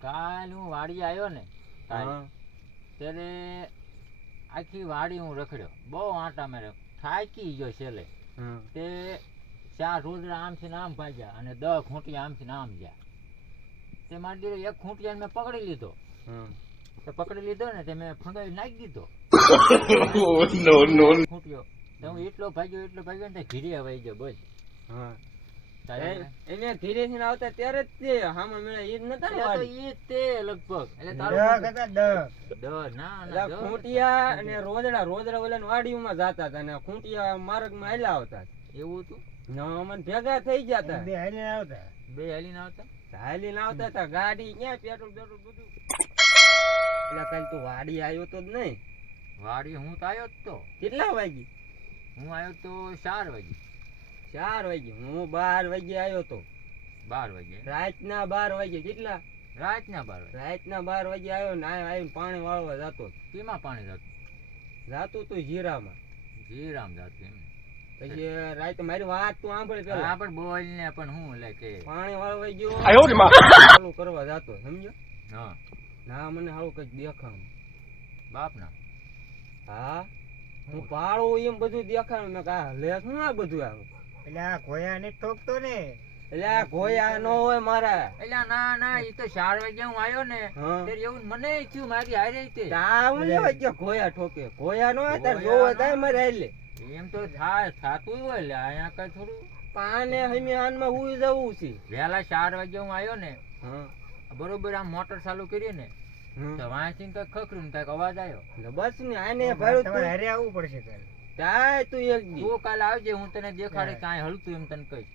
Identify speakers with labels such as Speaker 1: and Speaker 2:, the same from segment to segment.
Speaker 1: કાલ હું વાડી આવ્યો ને ત્યારે આખી વાડી હું રખડ્યો. બહુ આંટા મેરે થાકી ગયો છેલ્લે. તે ચાર રોદડા આમથી આમ ભાગ્યા અને દસ ખૂંટી આમથી આમ ગયા. તે મારી દીધો એક ખૂંટી મેં પકડી લીધો. તે પકડી લીધો ને તે મેં ફંગાવી નાખી દીધો. ખૂંટ્યો. હું એટલો ભાગ્યો એટલો ભાગ્યો ને તે ઘીરે વહી ગયો બસ.
Speaker 2: હા.
Speaker 1: તારે
Speaker 2: એ- આવતા ત્યારે જ તે હામાં મેળા ઈ નતા ને
Speaker 1: તો ઈ તે લગભગ. એટલે
Speaker 3: દહ
Speaker 1: તારું
Speaker 3: કરતા દહ.
Speaker 1: ના ના
Speaker 2: ખૂંટિયા અને રોદડા રોદડા ઓલા વાડીમાં જાતા હતા અને ખૂંટિયા માર્ગમાં હાલ્યા આવતા
Speaker 1: એવું હતું?
Speaker 2: ને અમને ભેગા થઈ ગયા હતા
Speaker 3: બે હાલીને આવતા.
Speaker 1: બે હાલીને આવતા?
Speaker 2: હતા ગાડી ક્યાં પેટ્રોલ પેટ્રોલ બધું? એટલે કાલ તું વાડી આવ્યો તો જ નહીં.
Speaker 1: વાડી હું તો આવ્યો જ તો.
Speaker 2: કેટલા વાગી
Speaker 1: હું આવ્યો તો ચાર વાગે
Speaker 2: ચાર વાગે હું બાર વાગે આવ્યો તો.
Speaker 1: બાર વાગે
Speaker 2: રાતના બાર વાગે કેટલા?
Speaker 1: રાતના બાર વાગે
Speaker 2: રાતના બાર વાગે આવ્યો ને આવીને પાણી વાળવા જતો
Speaker 1: કેમાં પાણી જતું?
Speaker 2: જાતું તું જીરામાં.
Speaker 1: જીરામ જતું એમ
Speaker 2: પછી રાત મારી વાત તું સાંભળ પેલા.
Speaker 1: બોલ ને પણ હું એટલે કે.
Speaker 2: પાણી વાળવા ગયો. ચાલુ કરવા જતો સમજો
Speaker 1: હા.
Speaker 2: ના મને હારું કંઈક દેખાણ.
Speaker 1: બાપ ના
Speaker 2: હા? હું પાડું એમ બધું દેખાણ. મેં કા લે શું આ બધું આવે
Speaker 3: એટલે આ ઘોયાને ઠોકતો ને.
Speaker 2: એટલે આ ઘોયા નો હોય મારા.
Speaker 1: એટલે ના ના એ તો ચાર વાગે હું આવ્યો ને ત્યારે એવું મને થયું મારી હારે તે.
Speaker 2: હું લેવા ગયો ગોયા ઠોકે ઘોયા નો હોય તાર જોવે થાય મારે એટલે
Speaker 1: એમ તો થાય થાતું હોય એટલે અહીંયા કઈ થોડું.
Speaker 2: પાને હમિયાનમાં હું જવું છે.
Speaker 1: વેલા ચાર વાગે હું આવ્યો ને બરોબર આમ મોટર ચાલુ કરી ને તો વાંચીને કઈ ખખરું ને કંઈક અવાજ આવ્યો.
Speaker 2: એટલે બસ ને આને ભરું
Speaker 3: તમારે હારે આવવું પડશે કાલે.
Speaker 2: તાય તું એક
Speaker 1: તું કાલે આવજે હું તને દેખાડે કાંઈ હલતું એમ તને કઈ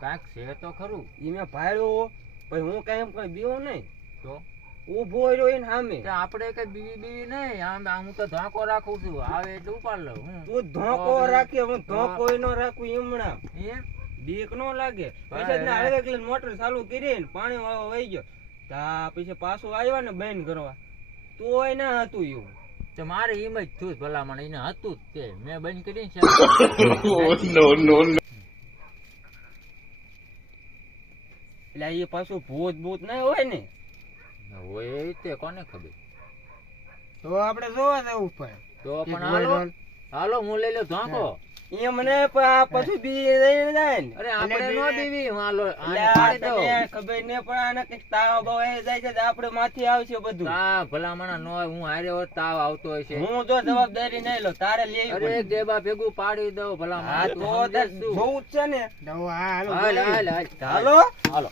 Speaker 1: કાંઈક છે તો ખરું.
Speaker 2: ઈ મેં ભાર્યો પછી હું કઈ એમ કઈ બીવો નહીં.
Speaker 1: તો?
Speaker 2: ઊભો રહ્યો એને સામે.
Speaker 1: આપણે કઈ બીવી બીવી નહીં આમ હું તો ધોકો રાખું છું. આવે એટલે ઉપાડ લઉં હું.
Speaker 2: તું ધોકો રાખે હું ધોકો નો રાખું હમણાં
Speaker 1: એમ?
Speaker 2: બીક નો લાગે. પછી ના એટલે મોટર ચાલુ કરી ને પાણી વાળો વહી ગયો. તા પછી પાછું આવ્યા ને બેન કરવા. તોય ના હતું એવું.
Speaker 1: તો મારે એમ જ થયું ભલામણ એને હતું જ તે મેં બંધ કરી છે
Speaker 2: એટલે એ પાછું ભૂત ભૂત ના હોય ને?
Speaker 1: હોય એ તે કોને ખબર?
Speaker 3: તો આપણે જોવા જવું પડે.
Speaker 1: તો પણ હાલો હાલો હું લઈ લઉં ધાકો
Speaker 2: એ મને પા- પાછું બી જઈને જાય ને.
Speaker 1: અરે આપણે નો બીવી હાલો આને
Speaker 2: ખબર ને પણ આને કંઈક તાવ બહુ આવી જાય છે આપણે માથી આવશે બધું.
Speaker 1: તા ભલામણ નો હું હારે તાવ આવતો હોય છે.
Speaker 2: હું જો જવાબદારી નઈ લો તારે લેવી
Speaker 1: અરે
Speaker 2: પડે.
Speaker 1: દેબા ભેગું પાડી દઉં
Speaker 2: ભલા
Speaker 1: ભલામણ
Speaker 2: તો
Speaker 1: તું સમજે
Speaker 2: તાર
Speaker 1: શું?
Speaker 2: જોવું જ છે ને.
Speaker 1: હાલ હાલ.
Speaker 2: હાલો?
Speaker 1: હાલો.